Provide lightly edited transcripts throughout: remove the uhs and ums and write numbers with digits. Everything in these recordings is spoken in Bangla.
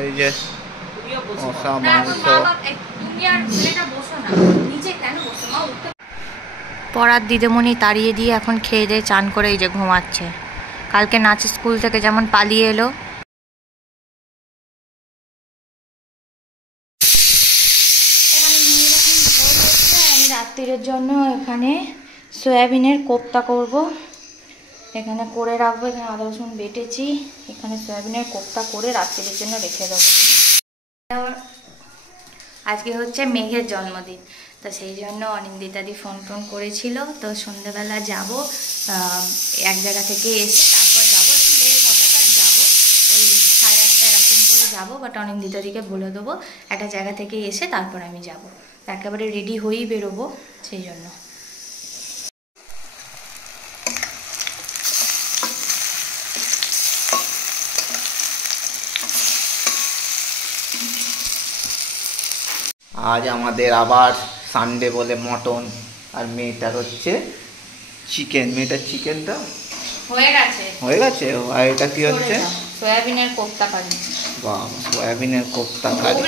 এই যে মশা মাংস। পড়ার দিদিমণি তাড়িয়ে দিয়ে এখন খেয়ে দিয়ে চান করে এই যে ঘুমাচ্ছে। কালকে নাচ স্কুল থেকে যেমন পালিয়ে এলো। আমি রাত্রির জন্য এখানে সয়াবিনের কোপ্তা করব। এখানে করে রাখবো। এখানে আদা রসুন বেটেছি। এখানে সয়াবিনের কোপ্তা করে রাত্রির জন্য রেখে দেবো। আজকে হচ্ছে মেঘের জন্মদিন, তো সেই জন্য অনিন্দিতাদি ফোন করেছিল। তো সন্ধ্যেবেলা যাব, এক জায়গা থেকে এসে তারপর যাবো। একটু লেট হবে, বাট যাবো ওই 8:30 এরকম করে যাবো। বাট অনিন্দিতাদিকে বলে দেবো একটা জায়গা থেকে এসে তারপর আমি যাব। একেবারে রেডি হয়েই বেরোবো, সেই জন্য। আজ আমাদের আবার সানডে বলে মটন, আর মেয়েটার হচ্ছে চিকেন। মেয়েটার চিকেনটা হয়ে গেছে। আর এটা কি হচ্ছে? সয়াবিনের কোপ্তা কারি। বাহ, সয়াবিনের কোপ্তা কারি।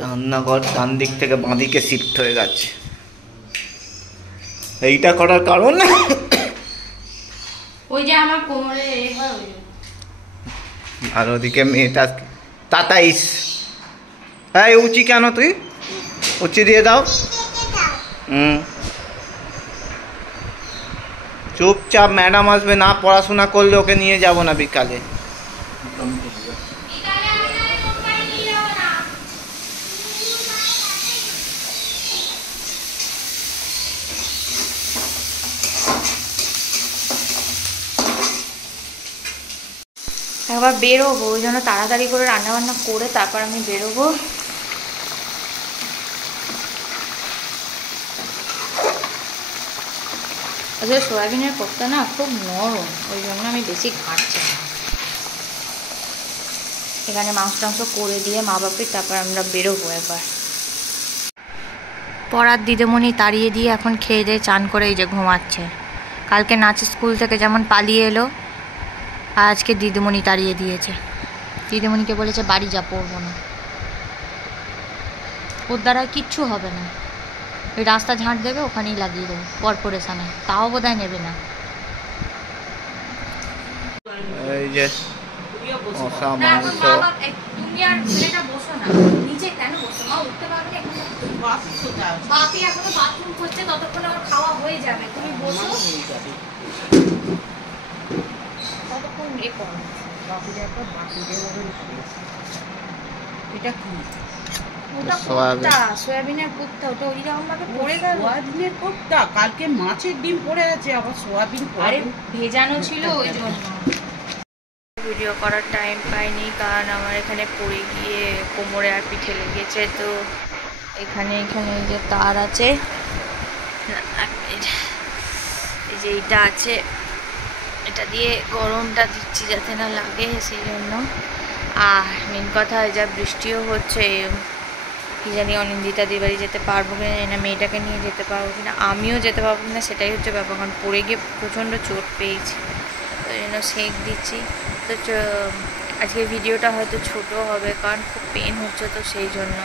রান্নাঘর ডান দিক থেকে বাঁ দিকে শিফট হয়ে গেছে। এইটা করার কারণ ওই যে আমার কোমরে আর ওদিকে মেয়েটা তাতাইস। এই উচি কেন? তুই উচি দিয়ে দাও। চুপচাপ, ম্যাডাম আসবে, না পড়াশোনা করলে ওকে নিয়ে যাব না বিকালে। একবার বেরোবো, ওই জন্য তাড়াতাড়ি করে রান্নাবান্না করে তারপর আমি বেরোবো। আসলে সয়াবিনের কোপ্তা না খুব নরম, ওই জন্য আমি বেশি ঘাঁটছি না। এখানে মাংস টাংস করে দিয়ে মা বাপির তারপর আমরা বেরোবো একবার। পড়ার দিদিমণি তাড়িয়ে দিয়ে এখন খেয়ে দিয়ে চান করে এই যে ঘুমাচ্ছে। কালকে নাচ স্কুল থেকে যেমন পালিয়ে এলো, আর আজকে দিদিমণি তাড়িয়ে দিয়েছে। দিদিমণিকে বলেছে বাড়ি যা, পড়বো না। ওর দ্বারা কিচ্ছু হবে না। ওই রাস্তা ঝাঁট দেবে, ওখানেই লাগিয়ে দেবো কর্পোরেশনে, তাও বোধহয় নেবে না। এই যে মশা মাংস। বাপি এখনো বাথরুম করছে, ততক্ষণ আমার খাওয়া হয়ে যাবে। তুমি বসো, ততক্ষণ এ করো। এটা কি? ওটা কোপ্তা, সয়াবিনের কোপ্তা। ওটা ওইরকম ভাবে পড়ে গেল। সয়াবিনের কোপ্তা? কালকে মাছের ডিম পড়ে আছে, আবার সয়াবিন। আরে ভেজানো ছিল ওই জন্য। ভিডিও করার টাইম পাইনি, কারণ আমার এখানে পড়ে গিয়ে কোমরে আর পিঠে লেগেছে। তো এখানে এই যে তার আছে, এই যে এইটা আছে, এটা দিয়ে গরমটা দিচ্ছি যাতে না লাগে, সেই জন্য। আর মেন কথা, যা বৃষ্টিও হচ্ছে, কি জানি অনিন্দিতাদির বাড়ি যেতে পারবো কিনা, না মেয়েটাকে নিয়ে যেতে পারবো কিনা, আমিও যেতে পারবো কিনা, সেটাই হচ্ছে ব্যাপার। কারণ পড়ে গিয়ে প্রচণ্ড চোট পেয়েছি, ওই জন্য সেঁক দিচ্ছি। তো আজকে ভিডিওটা হয়তো ছোট হবে, কারণ খুব পেন হচ্ছে, তো সেই জন্য।